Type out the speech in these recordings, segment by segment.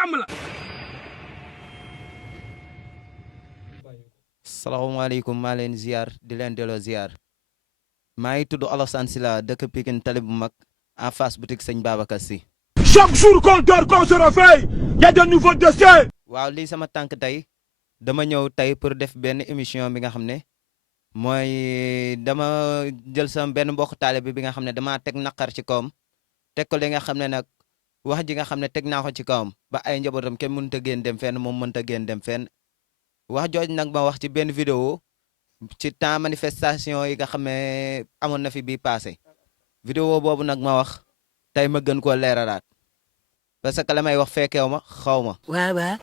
jàmm la. salaamaaleykum maa leen ziar di leen delloo ziar maa ngi tudd Alassane Sylla dëkk Pikine tali bu mag en face boutique sëñ Babacar Sy. chaque jour qu'on dort qu'on se réveille y a de nouveaux dossiers. waaw lii sama tànk tey dama ñëw tey pour def benn émission bi nga xam ne mooy dama jël sama benn mbokk taalibe bi nga xam ne damaa teg naqar ci kawam teg ko li nga xam ne nag wax ji nga xam ne teg naa ko ci kawam ba ay njabootam kenn mënut a génn dem fenn moom mënut a génn dem fenn wax jooj nag ma wax ci benn vidéo ci temps manifestation yi nga xam ne amoon na fi bii passé vidéo boobu nag ma wax tey ma gën koo leeralaat parce que la may wax fekkeew ma xaw ma. waaw.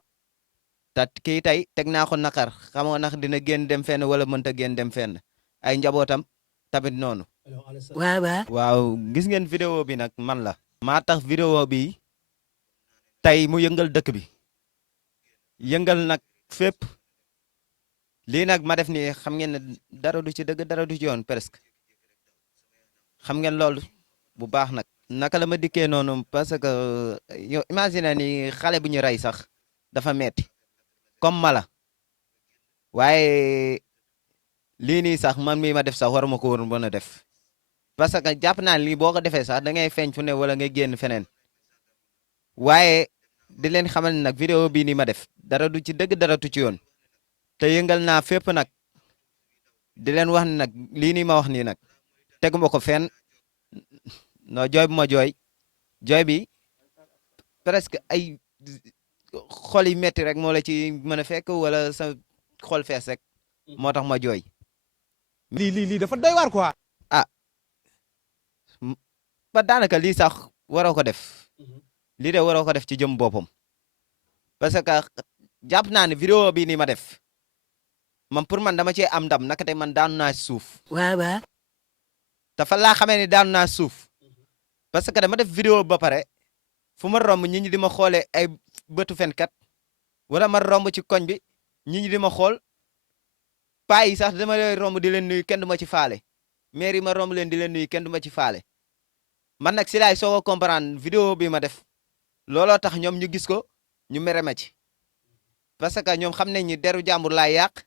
te kii tey teg naa ko naqar xam nga ndax dina génn dem fenn wala mënta génn dem fenn ay njabootam tamit noonu. waaw gis ngeen vidéo bi nag man la. maa tax vidéo bi tey mu yëngal dëkk bi yëngal nag fépp lii nag ma def nii xam ngeen ne dara du ci dëgg dara du ci yoon presque xam ngeen loolu bu baax nag. naka la ma dikkee noonu parce que yow imagine ni xale bu ñu rey sax dafa metti comme mala waaye lii nii sax man mii ma def sax waruma ko woon mën a def parce que jàpp naa lii boo ko defee sax da ngay feeñ fu ne wala nga génn feneen waaye di leen xamal nag vidéo bii nii ma def dara du ci dëgg dara du ci yoon te yëngal naa fépp nag di leen wax ne nag lii nii ma wax nii nag teguma ko fenn no jooy bu ma jooy bi presque ay xol yi metti rek moo la ci mën a fekk wala sa xol fees rek moo tax ma jooy. lii dafa doy waar quoi. ba daanaka lii sax waroo ko def lii de waroo ko def ci jëm boppam parce que jàpp naa ne vidéo bii nii ma def man pour man dama cee am ndam naka tey man daanu naa suuf. waaw. te fa laa xamee ni daanu naa suuf parce que dama def vidéo ba pare fu ma romb ñi di ma xoolee ay bëtu fenkat wala ma romb ci koñ bi ñi di ma xool paa yi sax dama lay romb di leen nuyu kenn du ma ci faale maire yi ma romb leen di leen nuyu kenn du ma ci faale man nag si laay soog a comprendre vidéo bi ma def looloo tax ñoom ñu gis ko ñu mere ma ci parce que ñoom xam nañ ni deru jàmbur laay yàq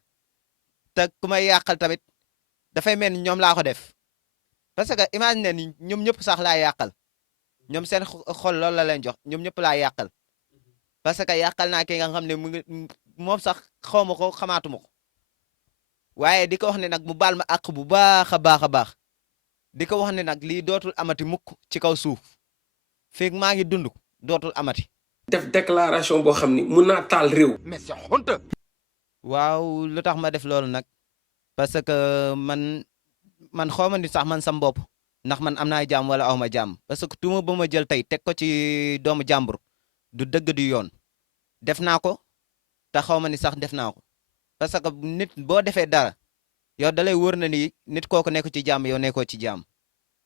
te ku may yàqal tamit dafay mel ni ñoom laa ko def parce que imagine ni ñoom ñëpp sax laa yàqal ñoom seen xol loolu la leen jox ñoom ñëpp laa yàqal parce que yàqal naa ki nga xam ne mu ngi moom sax xaw ma ko xamaatuma ko waaye di ko wax ne nag mu baal ma àq bu baax a baax a baax di ko wax ne nag lii dootul amati mukk ci kaw suuf feeg maa ngi dund dootul amati. def déclaration boo xam ni mun naa taal réew. mais c'est honte. waaw lu tax ma def loolu nag parce que man xaw ma ni sax man sam bopp ndax man am naa jàmm wala aw ma jàmm parce que tuuma ba ma jël tey teg ko ci doomu jàmbur du dëgg du yoon def naa ko te xaw ma ni sax def naa ko parce que nit boo defee dara yow dalay wóor na ni nit kooku nekk ci jàmm yow nekkoo ci jàmm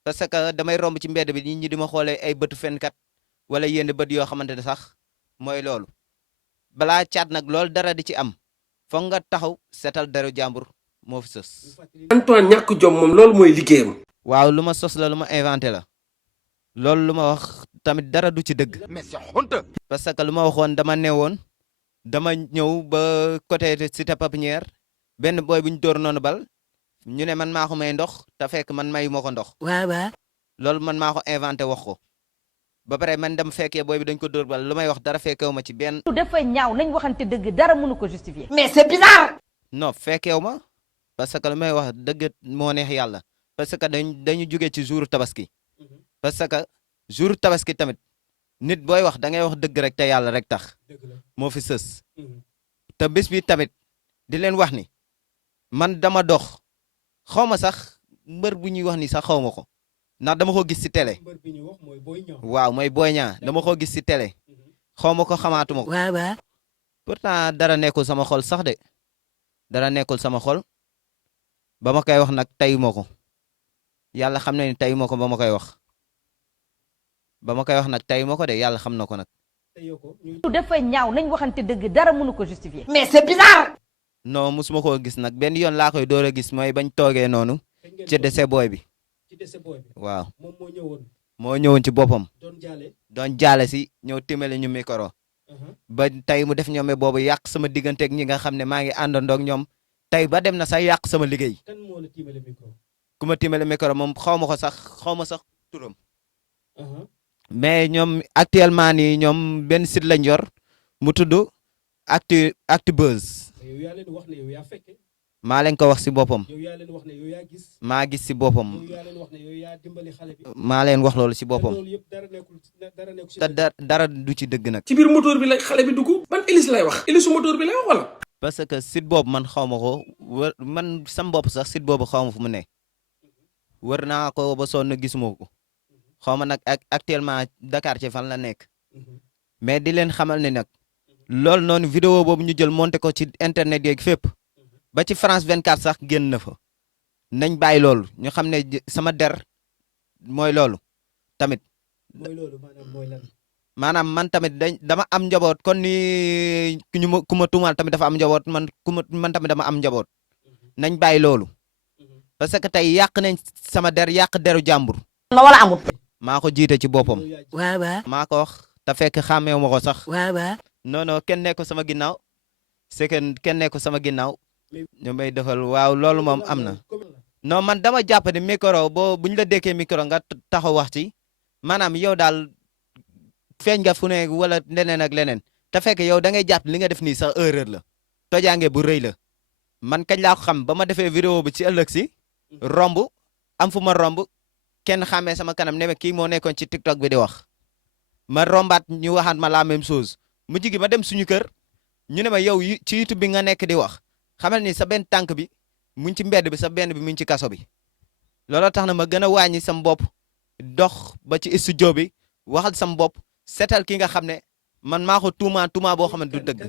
parce que damay romb ci mbedd bi nit ñi di ma xoolee ay bëtu fenkat wala yenn bët yoo xamante ne sax mooy loolu balaa caat nag loolu dara di ci am foog nga taxaw seetal deru jàmbur moo fi sos. Antoine ñàkk jom moom loolu mooy liggéeyam. waaw lu ma sos la lu ma inventé la loolu lu ma wax tamit dara du ci dëgg. mais c'est honte. parce que lu ma waxoon dama ne woon dama ñëw ba côté Cité Pépinière benn boy bu ñu dóor noonu bal ñu ne man maa ko may ndox te fekk man mayu ma ko ndox. waaw. loolu man maa ko inventé wax ko ba pare man dem fekkee boy bi dañ ko dóor bal lu may wax dara fekkeewu ma ci benn. dafa ñaaw nañ waxante dëgg dara mënu ko justifier. mais c'est bizarre. non fekkeewu ma parce que lu may wax dëgg moo neex yàlla parce que dañu jóge ci jour tabaski parce que jour tabaski tamit nit booy wax da ngay wax dëgg rek te yàlla rek tax moo fi sës te bés bi tamit di leen wax ni man dama dox xaw ma sax mbër bu ñuy wax ni sax xaw ma ko ndax dama ko gis ci télé waaw mooy Boy Niang dama ko gis ci télé xaw ma ko xamaatuma ko waaw. pourtant dara nekkul sama xol sax de dara nekkul sama xol ba ma koy wax nag tey ma ko yàlla xam na ni tey ma ko ba ma koy wax nag tey ma ko de yàlla xam na ko nag. dafa ñaaw nañ waxante dëgg dara mënu ko justifier. mais c'est bizarre. non musuma koo gis nag benn yoon laa koy door a gis mooy bañ toogee noonu ci dese booy bi waaw moo ñëwoon ci boppam doon jaale si ñëw timale ñu micro ba tey mu def ñoome boobu yàq sama digganteeg ñi nga xam ne maa ngi àndandoog ñoom tey ba dem na sax yàq sama liggéey. kan moo la tiimale micro. ku ma tiimale micro moom xaw ma sax turam. mais ñoom actuellement nii ñoom benn site lañ yor mu tudd Actubuzz. yow yaa leen wax ne yow yaa fekke. maa leen ko wax si boppam. yow yaa leen wax ne yow yaa gis. maa gis si boppam. yow yaa leen wax ne yow yaa dimbali xale bi. maa leen wax loolu si boppam. loolu yëpp dara nekkul si te dara du ci dëgg nag. ci biir moteur bi la xale bi dugg ban hélice lay wax hélice moteur bi lay wax wala. parce que site boobu man xaw ma ko man sam bopp sax site boobu xaw ma fu mu ne. wër naa ko ba sonn gisuma ko. xaw ma nag actuellement Dakar ci fan la nekk. mais di leen xamal ne nag. loolu noonu vidéo boobu ñu jël monté ko ci internet yeeg fépp. ba ci France 24 sax génn na fa. nañ bàyyi loolu ñu xam ne sama der mooy loolu tamit. mooy loolu maanaam mooy lan. maanaam man tamit dama am njaboot kon ni ku ma tuumaal tamit dafa am njaboot man tamit dama am njaboot. nañ bàyyi loolu. parce que tey yàq nañ sama der yàq deru jàmbur. la wala amul. maa ko jiite ci boppam. waaw waaw. maa ko wax te fekk xàmmeewu ma ko sax. waaw waaw. non kenn nekk sama ginnaaw c'est que kenn nekk sama ginnaaw. ñu may defal waaw loolu moom am na. non man dama jàpp ne micro bu ñu la dékkee micro nga taxaw wax ci maanaam yow daal feeñ nga fu ne wala leneen ak leneen te fekk yow da ngay jàpp li nga def nii sax erreur la tojaange bu rëy la man kañ laa ko xam ba ma defee vidéo bi ci ëllëg si romb am fu ma romb kenn xàmmee sama kanam ne ma kii moo nekkoon ci TikTok bi di wax ma rombaat ñu waxaat ma la même chose mu jigi ma dem suñu kër ñu ne ma yow ci YouTube bi nga nekk di wax xamal ni sa benn tànk bi mu ngi ci mbedd bi sa benn bi mu ngi ci kaso bi looloo tax na ma gën a wàññi sam bopp dox ba ci studio bi waxal sam bopp setal ki nga xam ne man maa ko tuuma boo xam ne du dëgg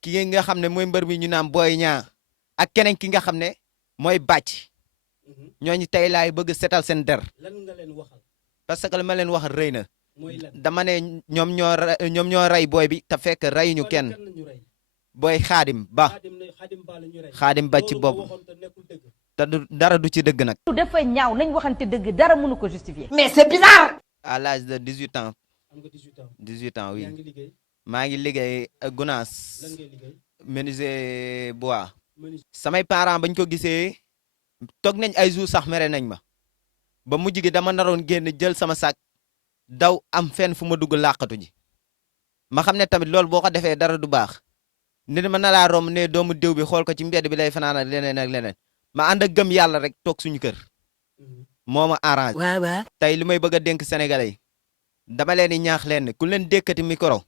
ki nga xam ne mooy mbër mi ñu naan Boy Niang ak keneen ki nga xam ne mooy bàcc ñooñu tey laay bëgg setal seen der lan nga leen waxal. parce que li ma leen wax rëy na mooy lan. dama ne ñoom ñoo rey booy bi te fekk reyuñu kenn booy xaadim ba xaadim ba ci bopp te dara du ci dëgg nag. dafa ñaaw nañ waxante dëgg dara mënu ko justifier. mais c'est bizarre. à l'âge de 18 ans. am nga 18 ans. 18 ans oui. yaa ngi liggéey. maa ngi liggéey Gunaas. lan ngay liggéey. menuisier bois. menuisier. samay parents bañ ko gisee toog nañ ay jours sax mere nañ ma ba mujj gi dama naroon génn jël sama sac daw am fenn fu ma dugg làqatu ji ma xam ne tamit loolu boo ko defee dara du baax nit ma na laa romb ne doomu diw bi xool ko ci mbedd bi lay fanaan ak leneen ak leneen ma ànd ak gëm yàlla rek toog suñu kër moo ma arrangé. waaw waaw. tey li may bëgg a dénk sénégalais yi dama leen di ñaax leen ku leen dékkati micro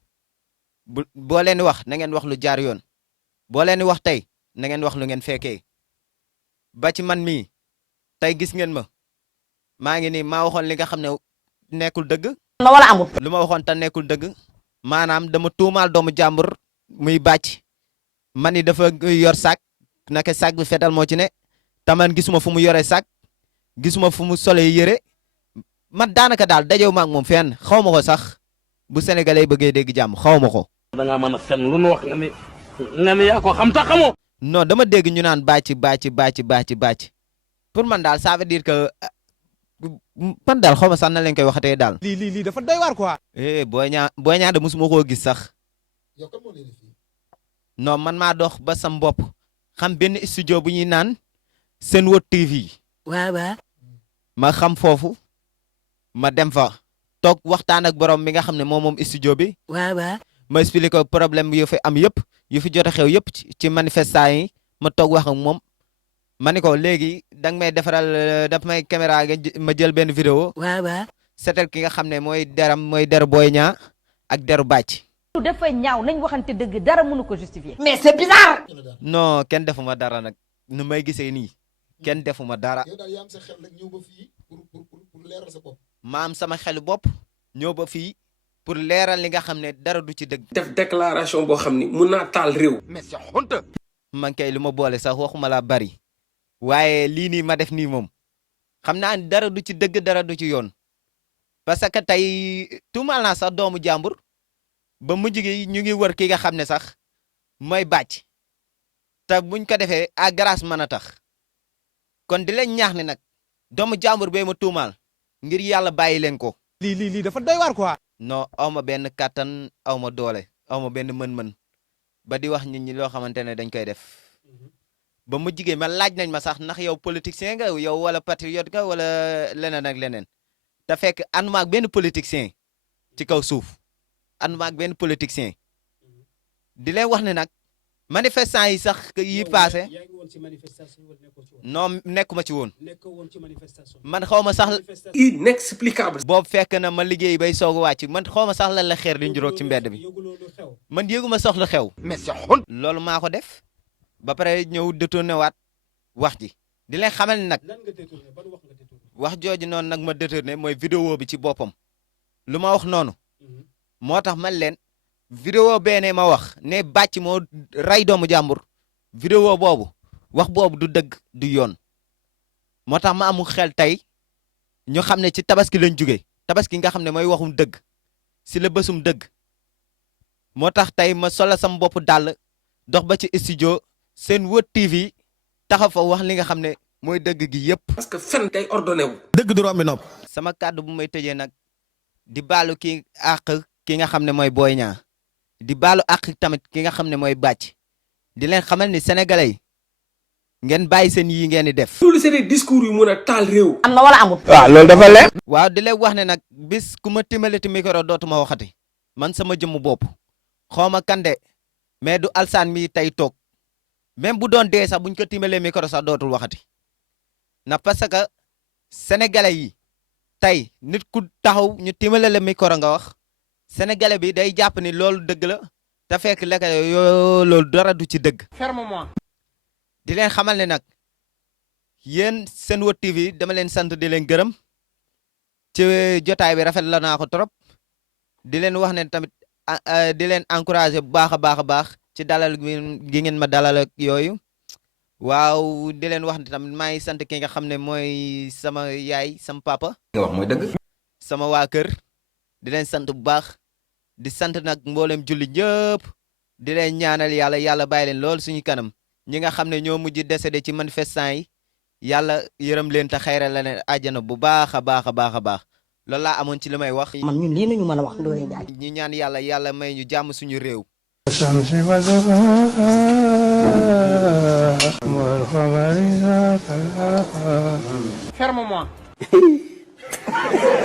boo leen di wax na ngeen wax lu jaar yoon boo leen di wax tey na ngeen wax lu ngeen fekkee ba ci man mii tey gis ngeen ma maa ngi nii maa waxoon li nga xam ne nekkul dëgg. la wala amul. lu ma waxoon te nekkul dëgg maanaam dama tuumaal doomu jàmbur muy bàcc man ni dafa yor sac naka sac bi fetal moo ci ne te man gisuma fu mu yore sac gisuma fu mu solee yëre man daanaka daal dajew ma ak moom fenn xaw ma ko sax bu sénégalais bëggee dégg jàmm xaw ma ko. da ngaa mën a fen lu nu wax nga ne yaa ko xam tax xamoo. non dama dégg ñu naan bàcc pour man daal ça veut dire que man daal xaw ma sax na leen koy waxatee daal. lii dafa doy waar quoi. Boy Niang de mosuma koo gis sax. non man maa dox ba sam bopp xam benn studio bu ñuy naan Senwood TV. waaw waaw. ma xam foofu ma dem fa toog waxtaan ak borom mi nga xam ne moom studio bi. waaw waaw. ma expliqué ko problème yu fi am yëpp yu fi jot a xew yëpp ci manifestant yi ma toog wax ak moom ma ni ko léegi danga may defaral daf may caméra ma jël benn vidéo. waaw waaw. seetal ki nga xam ne mooy deru Boy Niang ak deru bàcc. dafa ñaaw nañ waxante dëgg dara mënu ko justifier. mais c'est bizarre. non kenn defuma dara nag nu may gisee nii kenn defuma dara. yow daal yaa am sa xel rek ñëw ba fii pour leeral sa bopp. ma am sama xelu bopp ñëw ba fii pour leeral li nga xam ne dara du ci dëgg. def déclaration boo xam ni mun naa taal réew. mais c'est honte. man kay lu ma boole sax waxuma laa bari waaye lii nii ma def nii moom xam naa ni dara du ci dëgg dara du ci yoon parce que tey tuumaal naa sax doomu jàmbur ba mujj gi ñu ngi wër ki nga xam ne sax mooy bàcc te buñ ko defee à grâce mën a tax kon di leen ñaax ni nag doomu jàmbur bee ma tuumaal ngir yàlla bàyyi leen ko. lii dafa doy waar quoi. non awma benn kàttan awma doole awma benn mën-mën ba di wax nit ñi loo xamante ne dañ koy def ba mu jigéen ma laaj nañ ma sax ndax yow politicien nga yow wala patriote nga wala leneen ak leneen te fekk ànduma ak benn politicien ci kaw suuf ànduma ak benn politicien di leen wax ne nag manifestant yi sax yi passé yaa ngi woon ci manifestation wala nekkoo ci woon. non nekkuma ci woon nekkoo woon ci manifestation. man xaw ma sax inexplicable. boobu fekk na ma liggéey bay soog a wàcc man xaw ma sax lan la xeer di njuróog ci mbedd bi yëguloo lu xew. man yëguma sax lu xew loolu maa ko def ba pare ñëw détourné waat wax ji di leen xamal ni nag lan nga détourné ban wax nga détourné. wax jooju noonu nag ma détourné mooy vidéo bi ci boppam lu ma wax noonu moo tax man leen vidéo beene ma wax ne bàcc moo rey doomu jàmbur vidéo boobu wax boobu du dëgg du yoon moo tax ma amul xel tey ñu xam ne ci tabaski lañ jóge tabaski nga xam ne mooy waxum dëgg si la bésum dëgg moo tax tey ma sola sam bopp dàll dox ba ci studio Senwood TV taxaw fa wax li nga xam ne mooy dëgg gi yëpp. parce que fen day ordonné wu. dëgg du rombi nopp. sama kàddu bu may tëjee nag di baalu ki àq ki nga xam ne mooy Boy Niang di baalu àq tamit ki nga xam ne mooy bàcc di leen xamal ni sénégalais yi ngeen bàyyi seen yi ngeen di def. loolu c'est des discours yu mun a taal réew. am na wala amul. waaw loolu dafa leer. waaw di leen wax ne nag bis ku ma timalati micro dootuma waxati man sama jëmmu bopp xaw ma kande mais du alsaan mi tey toog même bu doon dee sax buñ ko timalee micro sax dootul waxati na parce que sénégalais yi tey nit ku taxaw ñu timale la micro nga wax sénégalais bi day jàpp ni loolu dëgg la te fekk lekk yoo loolu dara du ci dëgg. ferme-moi. di leen xamal ne nag yéen Senwood TV dama leen sant di leen gërëm ci jotaay bi rafet la naa ko trop di leen wax ne tamit di leen encouragé bu baax a baax a baax ci dalal gi ngeen ma dalal ak yooyu waaw di leen wax ne tamit maa ngi sant ki nga xam ne mooy sama yaay sama papa. nga wax mooy dëgg. sama waa kër di leen sant bu baax di sant nag mboolem julli ñëpp di leen ñaanal yàlla yàlla bàyyi leen lool suñu kanam ñi nga xam ne ñoo mujj décédé ci manifestant yi yàlla yërëm leen te xayra la leen àjjana bu baax a baax a baax a baax loolu laa amoon ci li may wax. man ñun lii nañu mën a wax Ndoye Ndiaye. ñu ñaan yàlla yàlla may ñu jàmm suñu réew. ferme-moi.